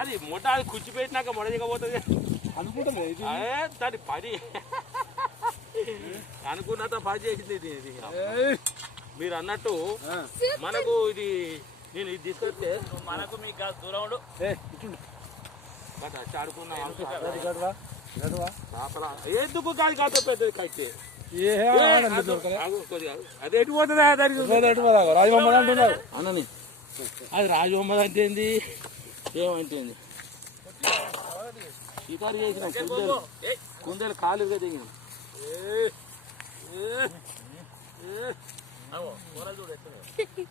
అది మొట్ట అది కుచ్చి పెట్టినాక మొడ దిగబోతుంది అనుకుంటుంది దాని పని అనుకున్నంత పని చేసింది ఇది మీరు అన్నట్టు మనకు ఇది నేను ఇది తీసుకొస్తే మనకు మీకు దూరం ఉండు ఎందుకు కాదు కాదు పెద్దది కట్టి అది ఎటు పోతుంది అన్నని అది రాజబొమ్మది అంటే ఏంది ఏమంటే షికారు చేసిన కుందేలు కాలుగా దిగిన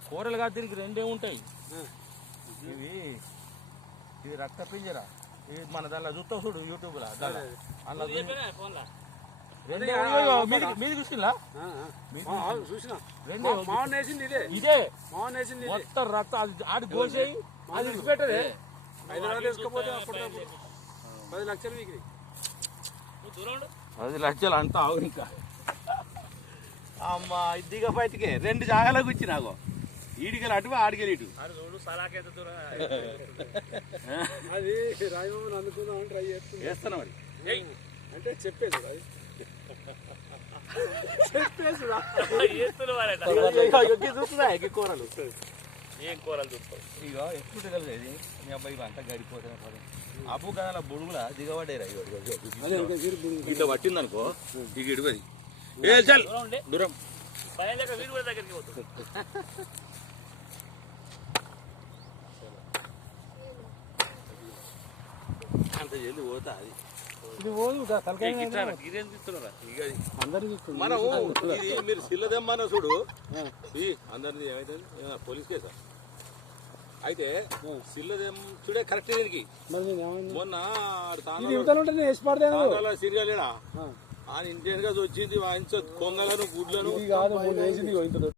కూరలు కాదు దీనికి రెండే ఉంటాయి ఇది రక్త పింజరా ఇది మన దానిలో చూస్తాం చూడు యూట్యూబ్ లో మీది చూసినా ఇదే మొత్తం రక్తం ఆడి గోసేయి అది విడిచిపెట్టదే 5 తీసుకపోతే 10 లక్షలు విక్రీ 10 లక్షలు అంతా ఆవు ఇంకా అమ్మా ఇదిగా బయటికి 2 జాగాలకు వచ్చి నాకు ఈడికెళ్ళి అటు ఆడికెళ్ళి ఇటు అది రాజమోహన్ అందుకుందామని ట్రై చేస్తున్నా మరి అంటే చెప్పేది చూస్తుందా ఎగ్గి కూరలు ఏం కూరలు చూస్తావు ఇక ఎక్కువ తెలియదు మీ అబ్బాయి అంతా గడిపోతుంది అప్పు కదా బుడుగులా దిగబడ్డారా ఇట్లా పట్టింది అనుకో ఇక ఇడిపోయి దూరం దగ్గరికి పోతుంది అంత జల్ది పోతా అది మనం మీరు సిల్లదమ్మా చూడు అందరిది ఏమైతుంది పోలీస్ కేసా అయితే సిల్లదేం చూడే కరెక్ట్ దీనికి మొన్న సీరియలేడా ఆయన ఇంటెన్ గా వచ్చింది వాయించ కొంగలను గుడ్లను